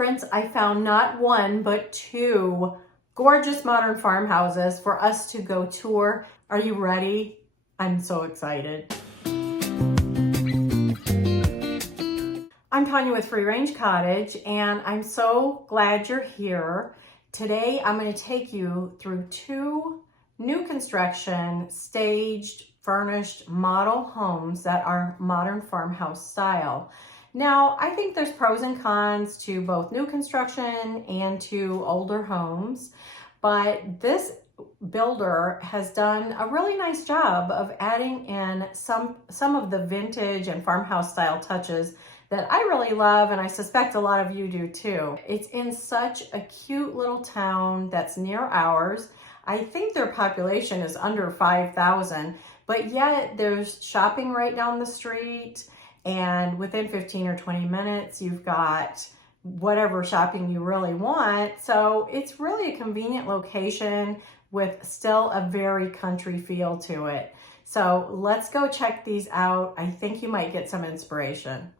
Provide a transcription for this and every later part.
Friends, I found not one, but two gorgeous modern farmhouses for us to go tour. Are you ready? I'm so excited. I'm Tanya with Free Range Cottage, and I'm so glad you're here. Today, I'm going to take you through two new construction, staged, furnished model homes that are modern farmhouse style. Now, I think there's pros and cons to both new construction and to older homes, but this builder has done a really nice job of adding in some of the vintage and farmhouse style touches that I really love, and I suspect a lot of you do too. It's in such a cute little town that's near ours. I think their population is under 5,000, but yet there's shopping right down the street, and within 15 or 20 minutes, you've got whatever shopping you really want. So it's really a convenient location with still a very country feel to it. So let's go check these out. I think you might get some inspiration.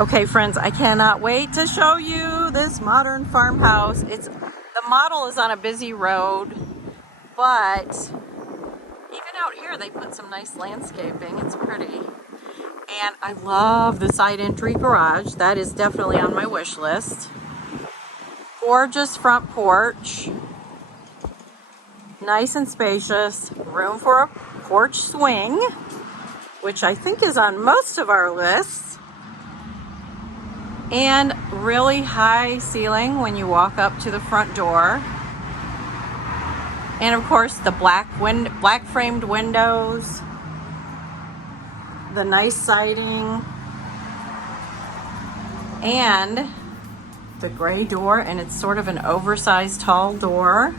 Okay, friends, I cannot wait to show you this modern farmhouse. The model is on a busy road, but even out here, they put some nice landscaping. It's pretty. And I love the side entry garage. That is definitely on my wish list. Gorgeous front porch. Nice and spacious. Room for a porch swing, which I think is on most of our lists. And really high ceiling when you walk up to the front door. And of course the black framed windows, the nice siding, and the gray door, and it's sort of an oversized tall door.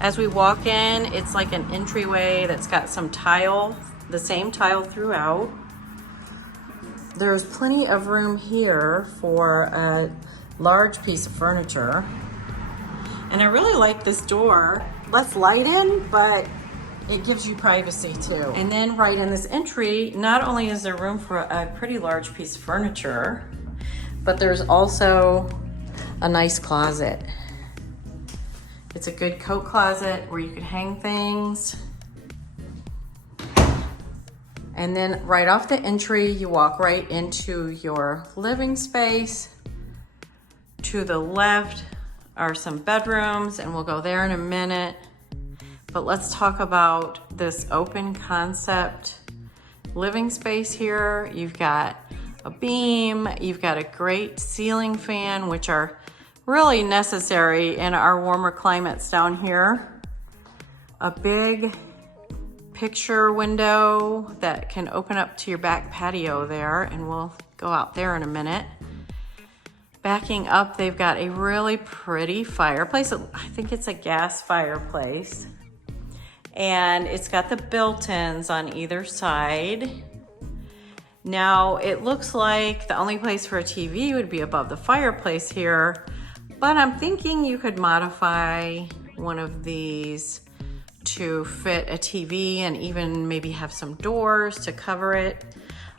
As we walk in, it's like an entryway that's got some tile, the same tile throughout. There's plenty of room here for a large piece of furniture. And I really like this door. Less light in, but it gives you privacy too. And then right in this entry, not only is there room for a pretty large piece of furniture, but there's also a nice closet. It's a good coat closet where you could hang things. And then right off the entry, you walk right into your living space. To the left are some bedrooms, and we'll go there in a minute. But let's talk about this open concept living space here. You've got a beam, you've got a great ceiling fan, which are really necessary in our warmer climates down here. A big picture window that can open up to your back patio there, and we'll go out there in a minute. Backing up, they've got a really pretty fireplace. I think it's a gas fireplace. And it's got the built-ins on either side. Now, it looks like the only place for a TV would be above the fireplace here, but I'm thinking you could modify one of these to fit a TV and even maybe have some doors to cover it.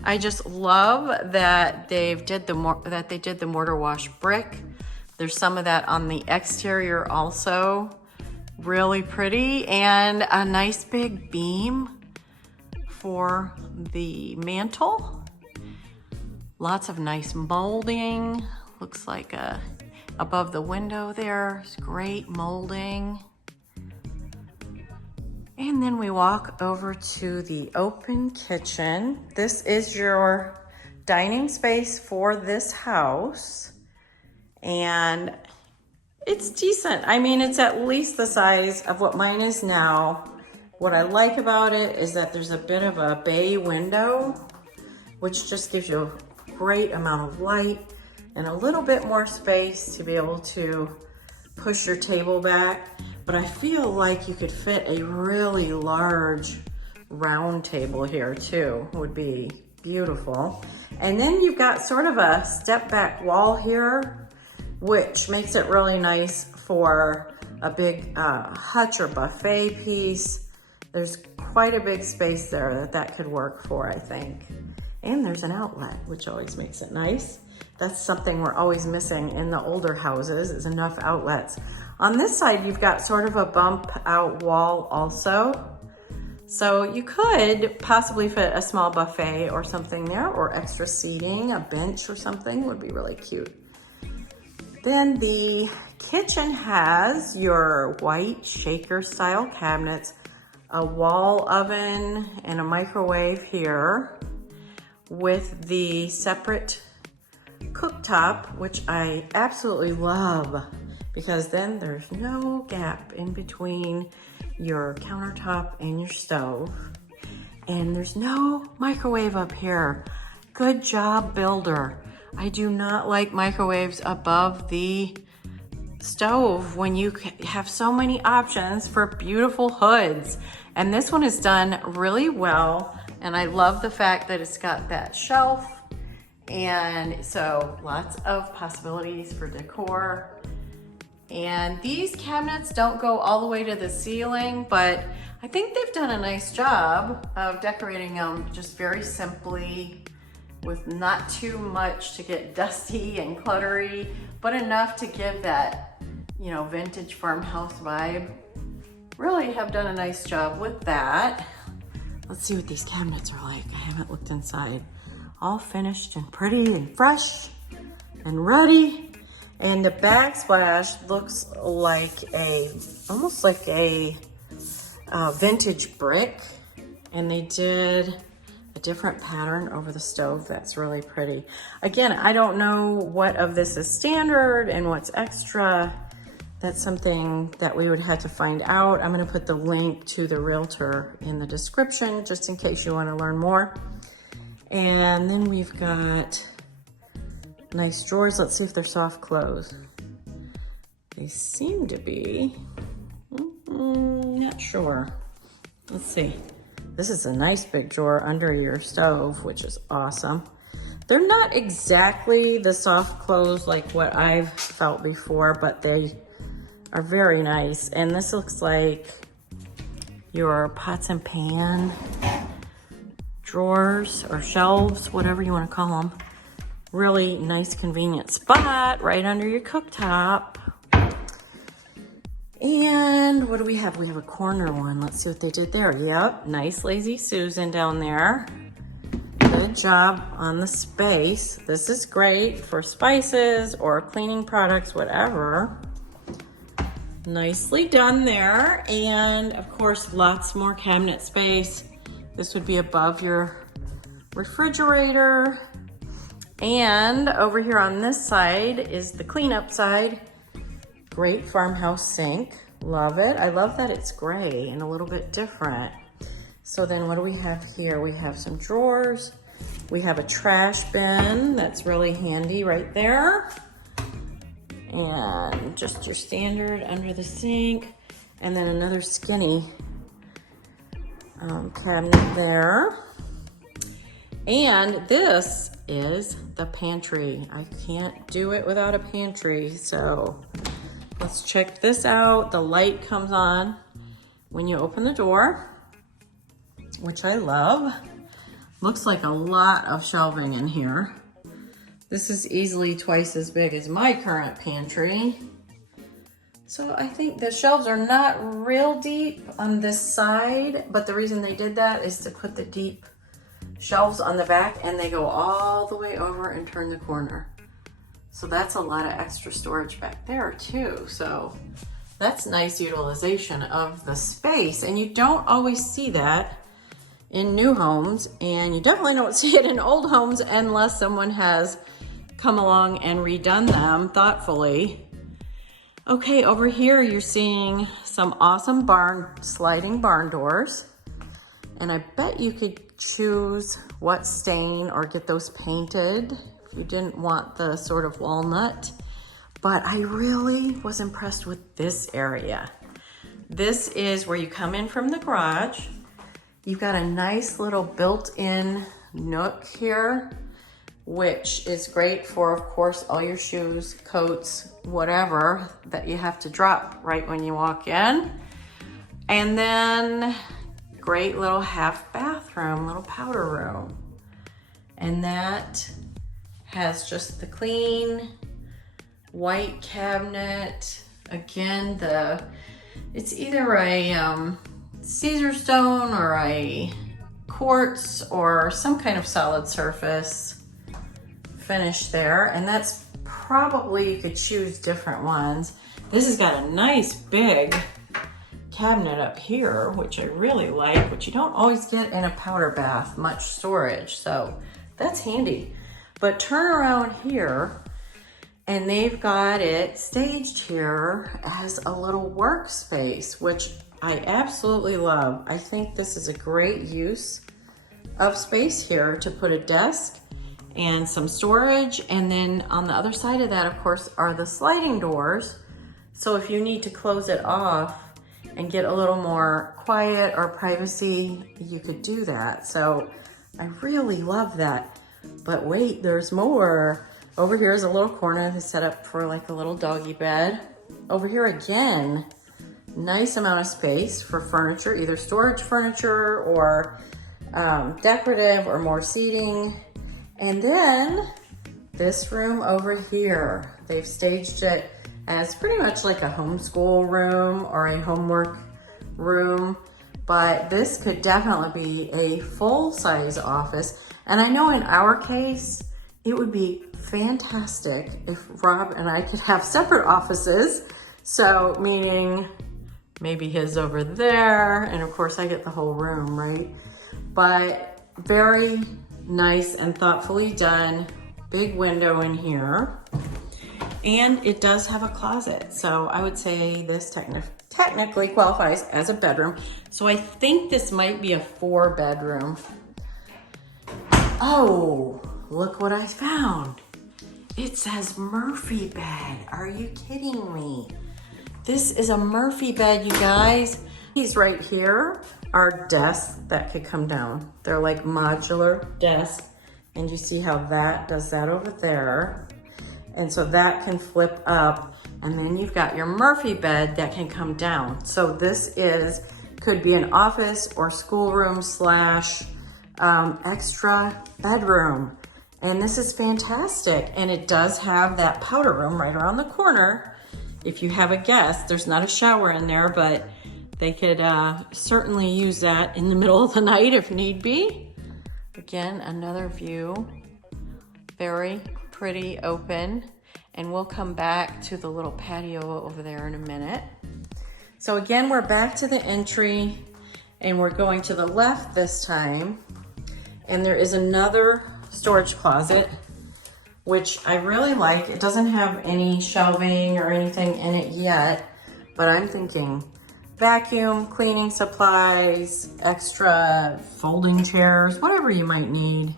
I just love that they did the mortar wash brick. There's some of that on the exterior also. Really pretty, and a nice big beam for the mantle. Lots of nice molding. Looks like above the window there's great molding. And then we walk over to the open kitchen. This is your dining space for this house. And it's decent. I mean, it's at least the size of what mine is now. What I like about it is that there's a bit of a bay window, which just gives you a great amount of light and a little bit more space to be able to push your table back. But I feel like you could fit a really large round table here too. Would be beautiful. And then you've got sort of a step back wall here, which makes it really nice for a big hutch or buffet piece. There's quite a big space there that could work for, I think. And there's an outlet, which always makes it nice. That's something we're always missing in the older houses, is enough outlets. On this side, you've got sort of a bump out wall also. So you could possibly fit a small buffet or something there, or extra seating, a bench or something would be really cute. Then the kitchen has your white shaker style cabinets, a wall oven and a microwave here with the separate cooktop, which I absolutely love because then there's no gap in between your countertop and your stove. And there's no microwave up here. Good job, builder. I do not like microwaves above the stove when you have so many options for beautiful hoods. And this one is done really well. And I love the fact that it's got that shelf. And so lots of possibilities for decor. And these cabinets don't go all the way to the ceiling, but I think they've done a nice job of decorating them just very simply with not too much to get dusty and cluttery, but enough to give that, you know, vintage farmhouse vibe. Really have done a nice job with that. Let's see what these cabinets are like. I haven't looked inside. All finished and pretty and fresh and ready. And the backsplash looks like almost like a vintage brick. And they did a different pattern over the stove. That's really pretty. Again, I don't know what of this is standard and what's extra. That's something that we would have to find out. I'm gonna put the link to the realtor in the description just in case you wanna learn more. And then we've got nice drawers. Let's see if they're soft close. They seem to be. Not sure. Let's see. This is a nice big drawer under your stove, which is awesome. They're not exactly the soft close like what I've felt before, but they are very nice. And this looks like your pots and pan drawers or shelves, whatever you want to call them. Really nice, convenient spot right under your cooktop. And what do we have? We have a corner one. Let's see what they did there. Yep, nice lazy Susan down there. Good job on the space. This is great for spices or cleaning products, whatever. Nicely done there. And of course, lots more cabinet space. This would be above your refrigerator. And over here on this side is the cleanup side. Great farmhouse sink. Love it. I love that it's gray and a little bit different. So then what do we have here? We have some drawers. We have a trash bin that's really handy right there. And just your standard under the sink. And then another skinny cabinet there. And this is the pantry. I can't do it without a pantry, so let's check this out. The light comes on when you open the door, which I love. Looks like a lot of shelving in here. This is easily twice as big as my current pantry. So I think the shelves are not real deep on this side, but the reason they did that is to put the deep shelves on the back, and they go all the way over and turn the corner. So that's a lot of extra storage back there too. So that's nice utilization of the space. And you don't always see that in new homes, and you definitely don't see it in old homes unless someone has come along and redone them thoughtfully. Okay, over here you're seeing some awesome sliding barn doors. And I bet you could choose what stain or get those painted if you didn't want the sort of walnut. But I really was impressed with this area. This is where you come in from the garage. You've got a nice little built-in nook here, which is great for, of course, all your shoes, coats, whatever that you have to drop right when you walk in. And then great little half bathroom, little powder room. And that has just the clean white cabinet. Again, it's either a Caesar stone or a quartz or some kind of solid surface finish there. And that's probably, you could choose different ones. This has got a nice big cabinet up here, which I really like, which you don't always get in a powder bath, much storage. So that's handy. But turn around here, and they've got it staged here as a little workspace, which I absolutely love. I think this is a great use of space here to put a desk and some storage. And then on the other side of that, of course, are the sliding doors. So if you need to close it off and get a little more quiet or privacy, you could do that. So I really love that. But wait, there's more. Over here is a little corner that's set up for like a little doggy bed. Over here again, nice amount of space for furniture, either storage furniture or decorative or more seating. And then this room over here, they've staged it as pretty much like a homeschool room or a homework room, but this could definitely be a full-size office. And I know in our case, it would be fantastic if Rob and I could have separate offices. So meaning maybe his over there, and of course I get the whole room, right? But very nice and thoughtfully done. Big window in here. And it does have a closet. So I would say this technically qualifies as a bedroom. So I think this might be a 4-bedroom. Oh, look what I found. It says Murphy bed. Are you kidding me? This is a Murphy bed, you guys. These right here are desks that could come down. They're like modular desks. And you see how that does that over there. And so that can flip up. And then you've got your Murphy bed that can come down. So this could be an office or schoolroom slash extra bedroom. And this is fantastic. And it does have that powder room right around the corner. If you have a guest, there's not a shower in there, but they could certainly use that in the middle of the night if need be. Again, another view, very pretty open. And we'll come back to the little patio over there in a minute. So again, we're back to the entry and we're going to the left this time. And there is another storage closet, which I really like. It doesn't have any shelving or anything in it yet, but I'm thinking vacuum, cleaning supplies, extra folding chairs, whatever you might need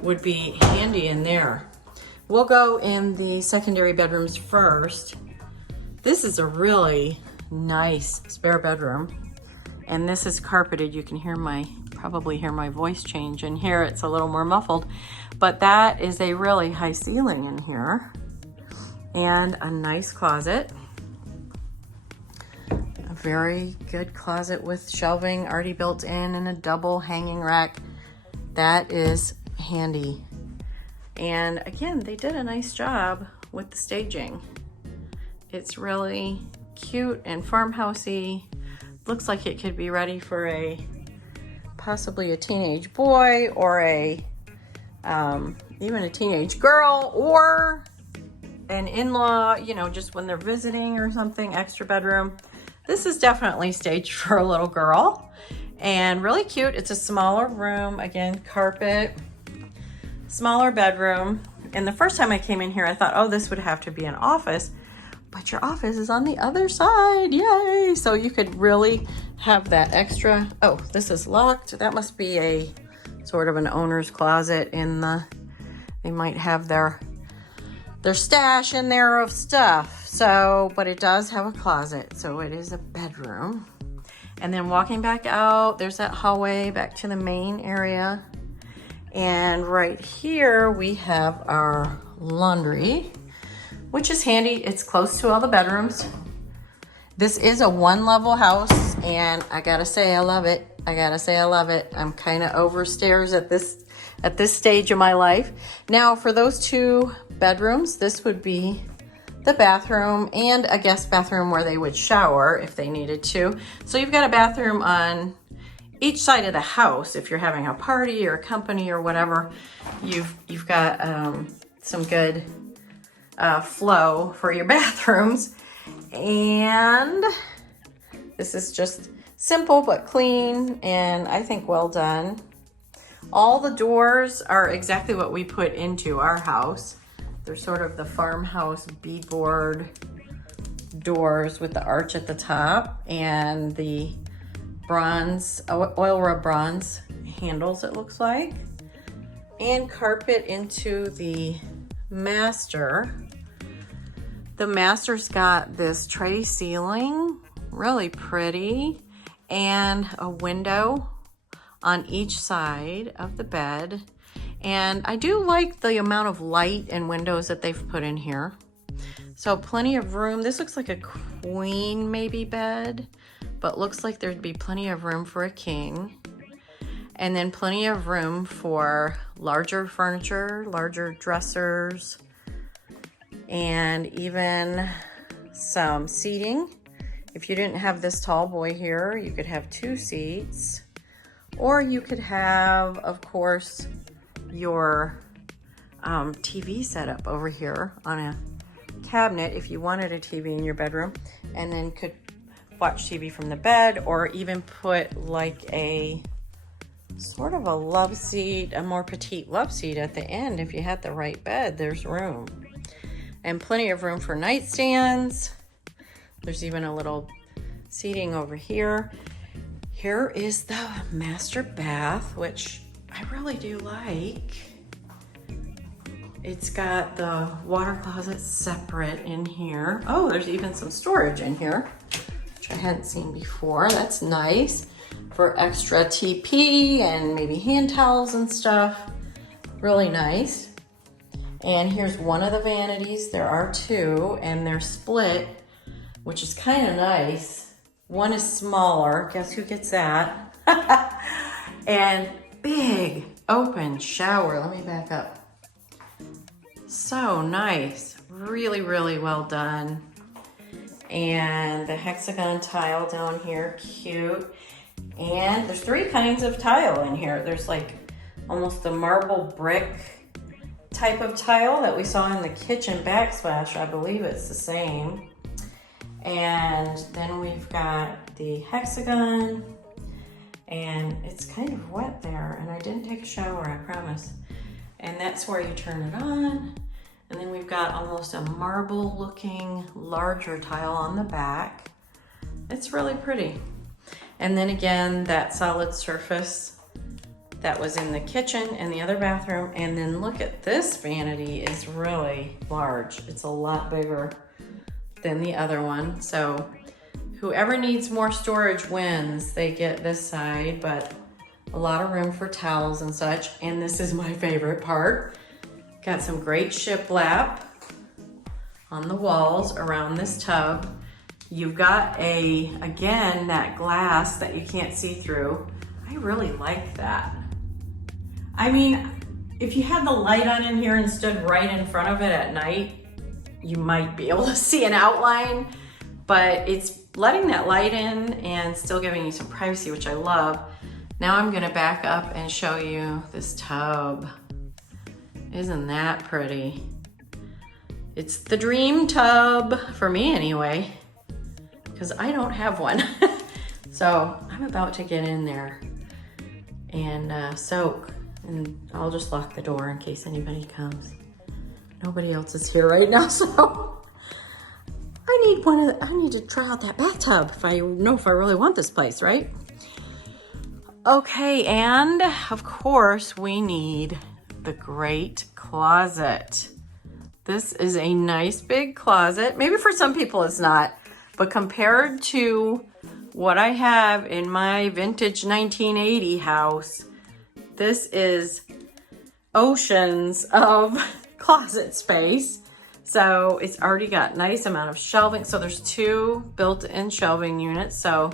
would be handy in there. We'll go in the secondary bedrooms first. This is a really nice spare bedroom. And this is carpeted. You can probably hear my voice change in here. It's a little more muffled, but that is a really high ceiling in here and a nice closet. A very good closet with shelving already built in and a double hanging rack. That is handy. And again, they did a nice job with the staging. It's really cute and farmhousey. Looks like it could be ready for possibly a teenage boy or even a teenage girl or an in-law, just when they're visiting or something, extra bedroom. This is definitely staged for a little girl and really cute. It's a smaller room, again, carpet, smaller bedroom. And the first time I came in here, I thought, oh, this would have to be an office, but your office is on the other side. Yay. So you could really have that extra. Oh, this is locked. That must be a sort of an owner's closet they might have their stash in there of stuff. So, but it does have a closet. So it is a bedroom. And then walking back out, there's that hallway back to the main area. And right here we have our laundry, which is handy. It's close to all the bedrooms. This is a 1-level house and I gotta say I love it. I'm kind of overstairs at this at this stage of my life. Now for those 2 bedrooms, this would be the bathroom and a guest bathroom where they would shower if they needed to. So you've got a bathroom on each side of the house. If you're having a party or a company or whatever, you've got some good flow for your bathrooms. And this is just simple but clean, and I think well done. All the doors are exactly what we put into our house. They're sort of the farmhouse beadboard doors with the arch at the top and the bronze, oil rub bronze handles, it looks like. And carpet into the master. The master's got this tray ceiling, really pretty, and a window on each side of the bed. And I do like the amount of light and windows that they've put in here. So plenty of room. This looks like a queen maybe bed, but looks like there'd be plenty of room for a king. And then plenty of room for larger furniture, larger dressers, and even some seating. If you didn't have this tall boy here, you could have 2 seats, or you could have, of course, your TV setup over here on a cabinet if you wanted a TV in your bedroom, and then could watch TV from the bed, or even put like a sort of a love seat, a more petite love seat at the end. If you had the right bed, there's room. And plenty of room for nightstands. There's even a little seating over here. Here is the master bath, which I really do like. It's got the water closet separate in here. Oh, there's even some storage in here, which I hadn't seen before. That's nice for extra TP and maybe hand towels and stuff. Really nice. And here's one of the vanities. There are 2, and they're split, which is kind of nice. One is smaller. Guess who gets that? And big open shower. Let me back up. So nice. Really, really well done. And the hexagon tile down here, cute. And there's 3 kinds of tile in here. There's like almost the marble brick type of tile that we saw in the kitchen backsplash. I believe it's the same. And then we've got the hexagon, and it's kind of wet there, and I didn't take a shower, I promise. And that's where you turn it on. And then we've got almost a marble looking larger tile on the back. It's really pretty. And then again, that solid surface that was in the kitchen and the other bathroom. And then look at this vanity, is really large. It's a lot bigger than the other one. So whoever needs more storage wins. They get this side, but a lot of room for towels and such. And this is my favorite part. Got some great shiplap on the walls around this tub. You've got again, that glass that you can't see through. I really like that. I mean, if you had the light on in here and stood right in front of it at night, you might be able to see an outline, but it's letting that light in and still giving you some privacy, which I love. Now I'm gonna back up and show you this tub. Isn't that pretty? It's the dream tub, for me anyway, because I don't have one. So I'm about to get in there and soak, and I'll just lock the door in case anybody comes. Nobody else is here right now, so I need to try out that bathtub if I really want this place, right? Okay, and of course we need the great closet. This is a nice big closet. Maybe for some people it's not, but compared to what I have in my vintage 1980 house, this is oceans of closet space. So it's already got nice amount of shelving. So there's 2 built-in shelving units. So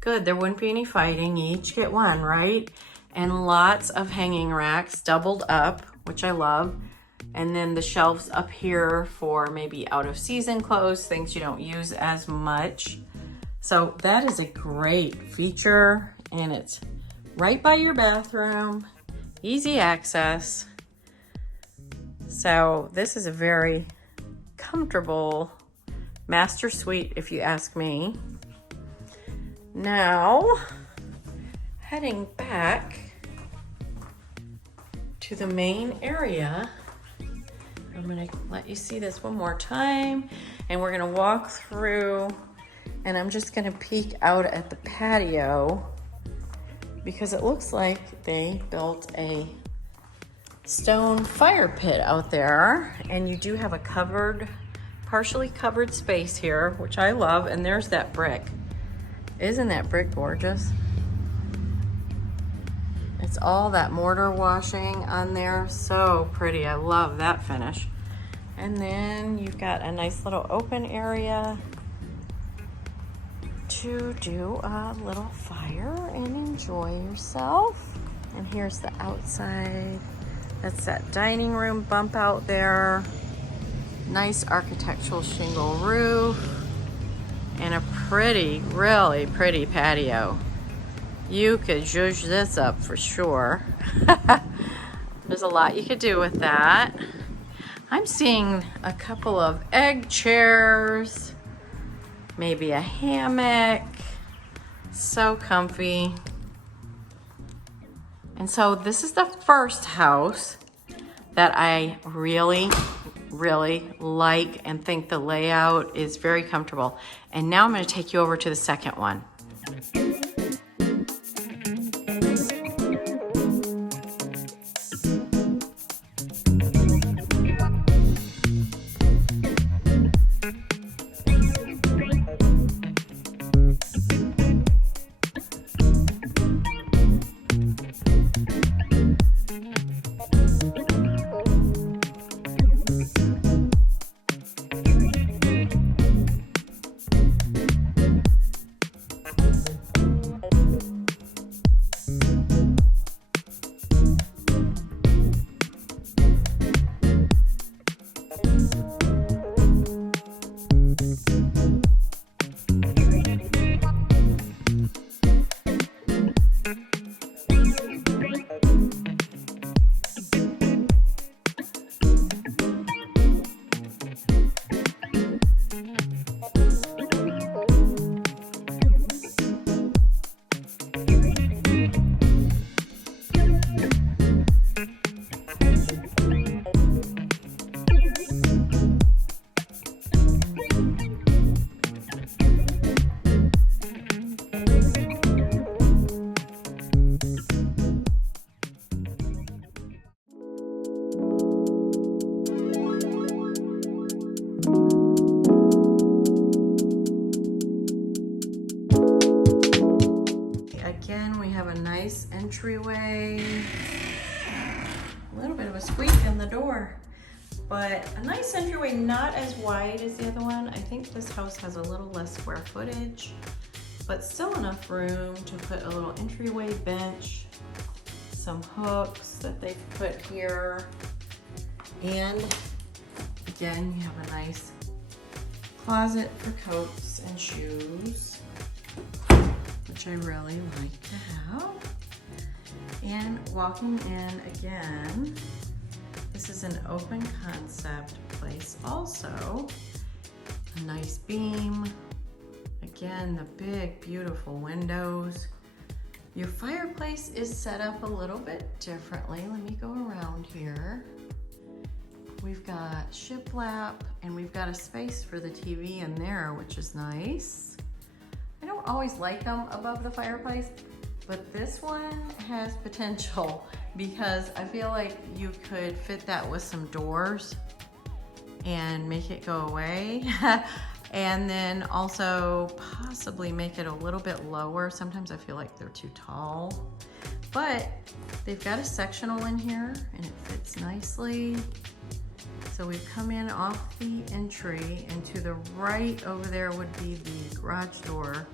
good, there wouldn't be any fighting. You each get one, right? and lots of hanging racks doubled up, which I love. And then the shelves up here for maybe out of season clothes, things you don't use as much. So that is a great feature, and it's right by your bathroom, easy access. So this is a very comfortable master suite, if you ask me. Now, heading back to the main area, I'm gonna let you see this one more time, and we're gonna walk through, and I'm just gonna peek out at the patio because it looks like they built a stone fire pit out there, and you do have a covered, partially covered space here, which I love. And there's that brick. Isn't that brick gorgeous? It's all that mortar washing on there. So pretty. I love that finish. And then you've got a nice little open area to do a little fire and enjoy yourself. And here's the outside. That's that dining room bump out there. Nice architectural shingle roof. And a pretty, really pretty patio. You could zhuzh this up for sure. There's a lot you could do with that. I'm seeing a couple of egg chairs, maybe a hammock. So comfy. And so this is the first house that I really like and think the layout is very comfortable. And now I'm going to take you over to the second one. Again, we have a nice entryway, a little bit of a squeak in the door, but a nice entryway, not as wide as the other one. I think this house has a little less square footage, but still enough room to put a little entryway bench, some hooks that they've put here, and again, you have a nice closet for coats and shoes, which I really like to have. And walking in again, this is an open concept place also. A nice beam. Again, the big, beautiful windows. Your fireplace is set up a little bit differently. Let me go around here. We've got shiplap, and we've got a space for the TV in there, which is nice. I don't always like them above the fireplace, but this one has potential because I feel like you could fit that with some doors and make it go away. And then also possibly make it a little bit lower. Sometimes I feel like they're too tall, but they've got a sectional in here and it fits nicely. So we've come in off the entry, and to the right over there would be the garage door,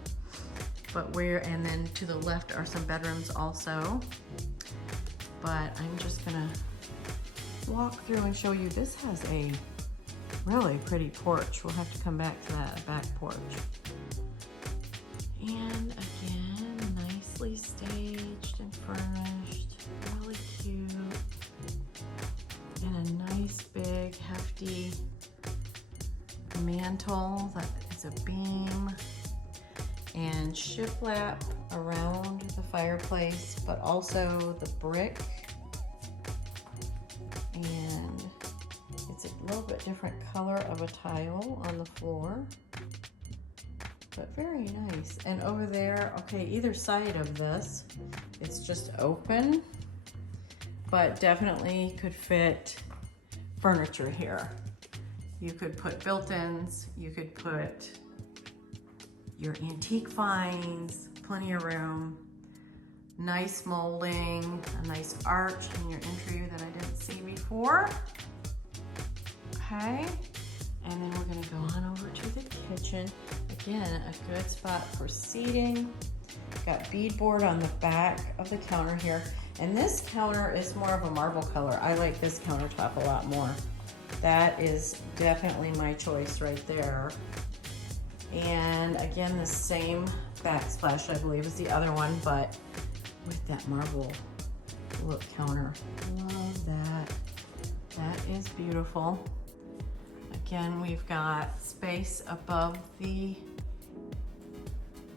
and then to the left are some bedrooms also. but I'm just gonna walk through and show you. This has a really pretty porch. We'll have to come back to that back porch. And again, nicely staged and furnished, really cute. And a nice big hefty mantle that is a beam, and shiplap around the fireplace, but also the brick. And it's a little bit different color of a tile on the floor, but very nice. And over there, okay, either side of this, it's just open, but definitely could fit furniture here. You could put built-ins, you could put your antique finds, plenty of room, nice molding, a nice arch in your entry that I didn't see before. Okay, and then we're gonna go on over to the kitchen. Again, a good spot for seating. Got beadboard on the back of the counter here. And this counter is more of a marble color. I like this countertop a lot more. That is definitely my choice right there. And again, the same backsplash, I believe, is the other one, but with that marble look counter. Love that. That is beautiful. Again, we've got space above the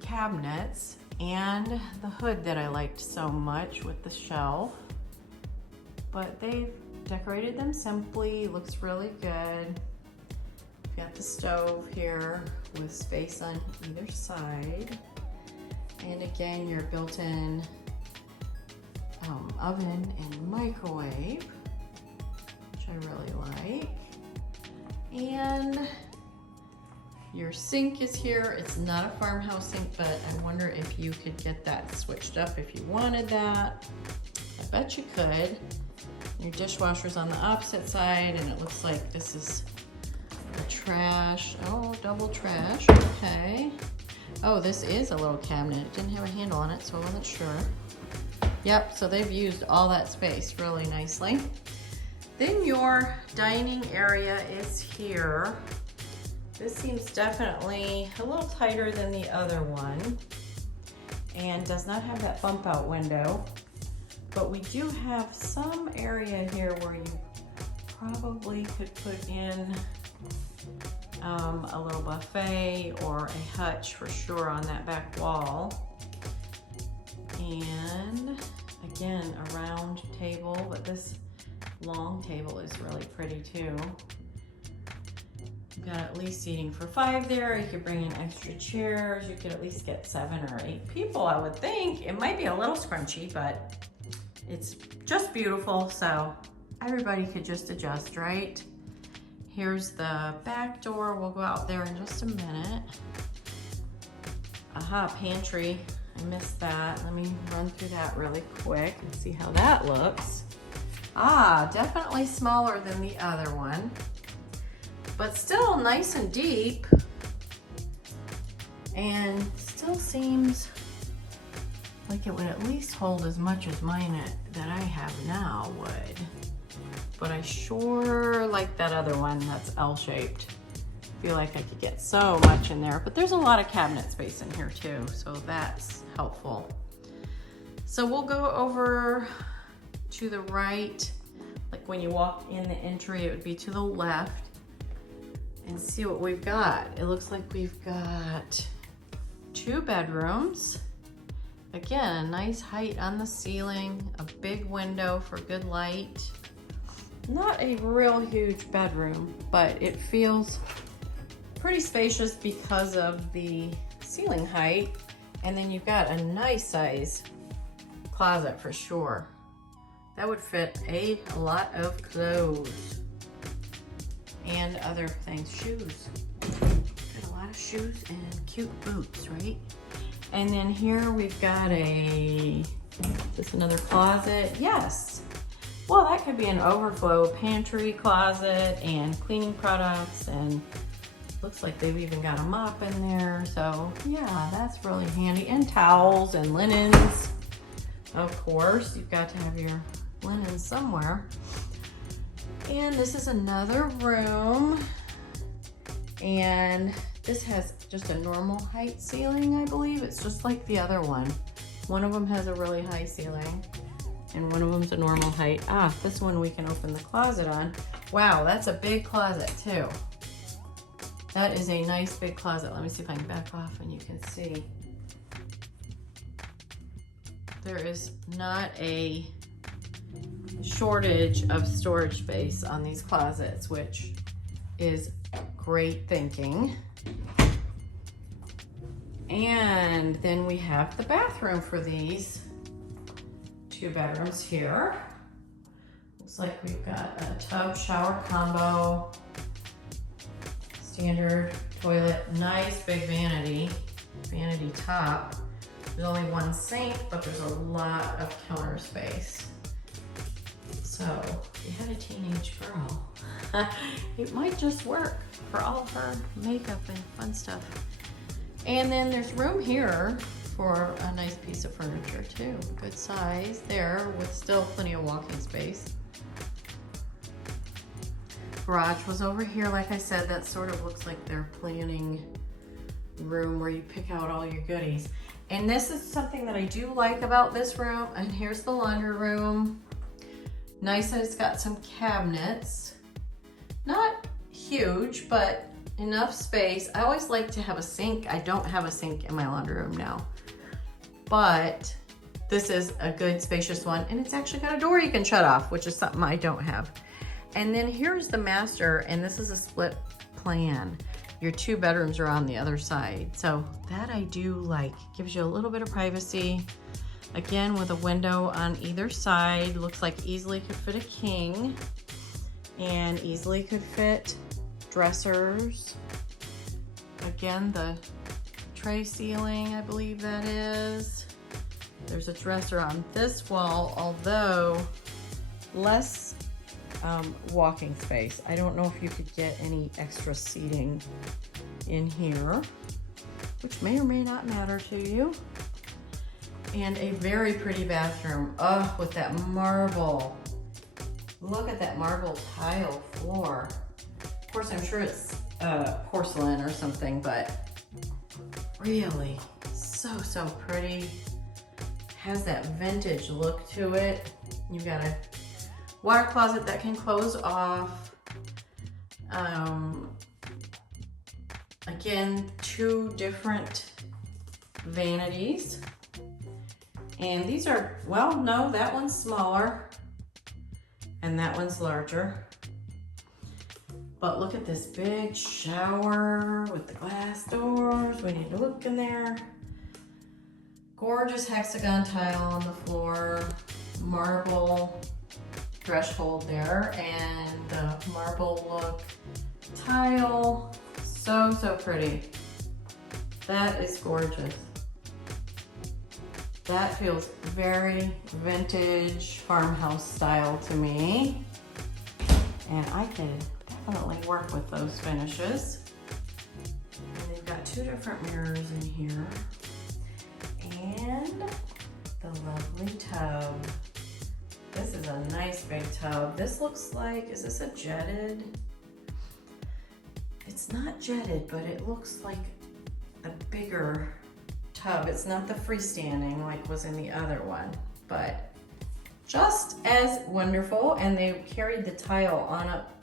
cabinets and the hood that I liked so much with the shelf. But they've decorated them simply, looks really good. We've got the stove here with space on either side. And again, your built-in oven and microwave, which I really like. And your sink is here. It's not a farmhouse sink, but I wonder if you could get that switched up if you wanted that. I bet you could. Your dishwasher's on the opposite side, and it looks like this is the trash. Oh, double trash, okay. Oh, this is a little cabinet. It didn't have a handle on it, so I wasn't sure. Yep, so they've used all that space really nicely. Then your dining area is here. This seems definitely a little tighter than the other one and does not have that bump out window, but we do have some area here where you probably could put in a little buffet or a hutch for sure on that back wall. And again, a round table, but this long table is really pretty too. You've got at least seating for 5 there. You could bring in extra chairs. You could at least get 7 or 8 people, I would think. It might be a little scrunchy, but it's just beautiful. So everybody could just adjust, right? Here's the back door. We'll go out there in just a minute. Aha, pantry. I missed that. Let me run through that really quick and see how that looks. Ah, definitely smaller than the other one, but still nice and deep, and still seems like it would at least hold as much as mine that I have now would. But I sure like that other one that's L-shaped. Feel like I could get so much in there, but there's a lot of cabinet space in here too, so that's helpful. So we'll go over to the right, like when you walk in the entry, it would be to the left, and see what we've got. It looks like we've got 2 bedrooms. Again, nice height on the ceiling, a big window for good light. Not a real huge bedroom, but it feels pretty spacious because of the ceiling height. And then you've got a nice size closet for sure. That would fit a lot of clothes and other things. Shoes. Got a lot of shoes and cute boots, right? And then here we've got just another closet. Yes. Well, that could be an overflow pantry closet and cleaning products, and looks like they've even got a mop in there. So yeah, that's really handy. And towels and linens. Of course, you've got to have your linen somewhere. And this is another room. And this has just a normal height ceiling, I believe. It's just like the other one. One of them has a really high ceiling and one of them's a normal height. Ah, this one we can open the closet on. Wow, that's a big closet too. That is a nice big closet. Let me see if I can back off and you can see. There is not a shortage of storage space on these closets, which is great thinking. And then we have the bathroom for these 2 bedrooms here. Looks like we've got a tub shower combo, standard toilet, nice big vanity top. There's only one sink, but there's a lot of counter space. So if you had a teenage girl, it might just work for all of her makeup and fun stuff. And then there's room here for a nice piece of furniture too. Good size there with still plenty of walking space. Garage was over here. Like I said, that sort of looks like their planning room where you pick out all your goodies. And this is something that I do like about this room. And here's the laundry room. Nice that it's got some cabinets. Not huge, but enough space. I always like to have a sink. I don't have a sink in my laundry room now, but this is a good spacious one. And it's actually got a door you can shut off, which is something I don't have. And then here's the master, and this is a split plan. Your 2 bedrooms are on the other side. So that I do like. Gives you a little bit of privacy. Again, with a window on either side. Looks like easily could fit a king and easily could fit dressers. Again, the tray ceiling, I believe that is. There's a dresser on this wall, although less walking space. I don't know if you could get any extra seating in here, which may or may not matter to you. And a very pretty bathroom. Oh, with that marble. Look at that marble tile floor. Of course, I'm sure it's porcelain or something, but really so pretty. Has that vintage look to it. You've got a water closet that can close off. Again, 2 different vanities. And these are, well, no, that one's smaller and that one's larger. But look at this big shower with the glass doors. We need to look in there. Gorgeous hexagon tile on the floor, marble threshold there, and the marble look tile. So pretty. That is gorgeous. That feels very vintage farmhouse style to me. And I could definitely work with those finishes. And they've got 2 different mirrors in here. And the lovely tub. This is a nice big tub. This looks like, is this a jetted? It's not jetted, but it looks like a bigger tub. It's not the freestanding like was in the other one, but just as wonderful. And they carried the tile on up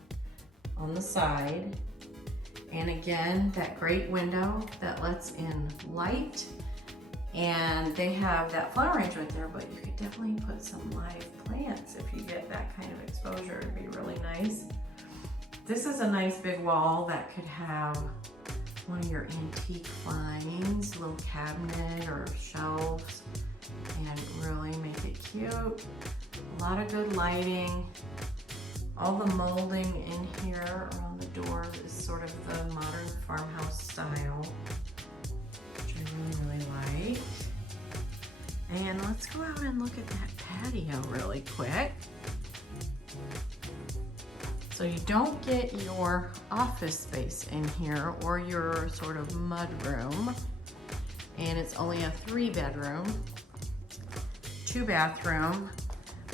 on the side. And again, that great window that lets in light. And they have that flower arrangement there, but you could definitely put some live plants if you get that kind of exposure. It'd be really nice. This is a nice big wall that could have one of your antique finds, little cabinet or shelves, and really make it cute. A lot of good lighting. All the molding in here around the doors is sort of the modern farmhouse style, which I really like. And let's go out and look at that patio really quick. So you don't get your office space in here or your sort of mudroom. And it's only a 3 bedroom, 2 bathroom.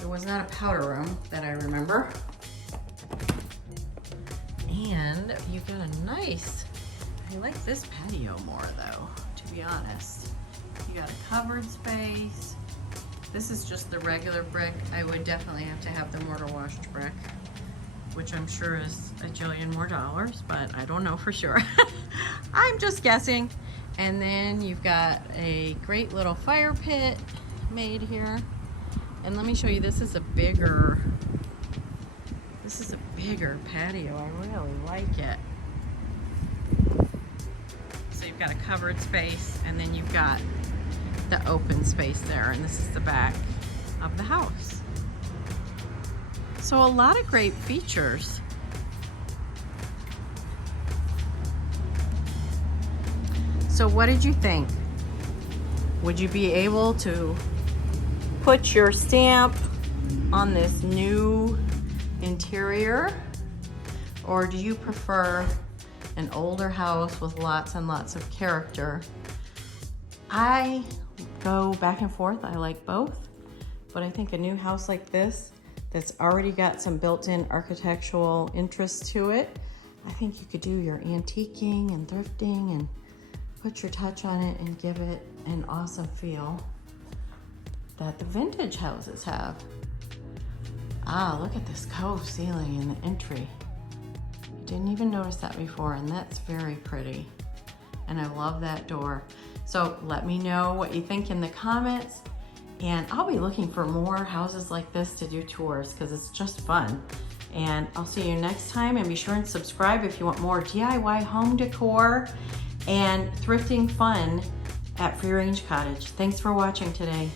It was not a powder room that I remember. And you got a nice, I like this patio more though, to be honest. You got a covered space. This is just the regular brick. I would definitely have to have the mortar washed brick, which I'm sure is a jillion more dollars, but I don't know for sure. I'm just guessing. And then you've got a great little fire pit made here. And let me show you, this is a bigger patio. I really like it. So you've got a covered space, and then you've got the open space there, and this is the back of the house. So a lot of great features. So what did you think? Would you be able to put your stamp on this new interior? Or do you prefer an older house with lots and lots of character? I go back and forth. I like both, but I think a new house like this that's already got some built-in architectural interest to it, I think you could do your antiquing and thrifting and put your touch on it and give it an awesome feel that the vintage houses have. Ah, look at this cove ceiling in the entry. Didn't even notice that before, and that's very pretty. And I love that door. So let me know what you think in the comments, and I'll be looking for more houses like this to do tours because it's just fun. And I'll see you next time, and be sure and subscribe if you want more DIY home decor and thrifting fun at Free Range Cottage. Thanks for watching today.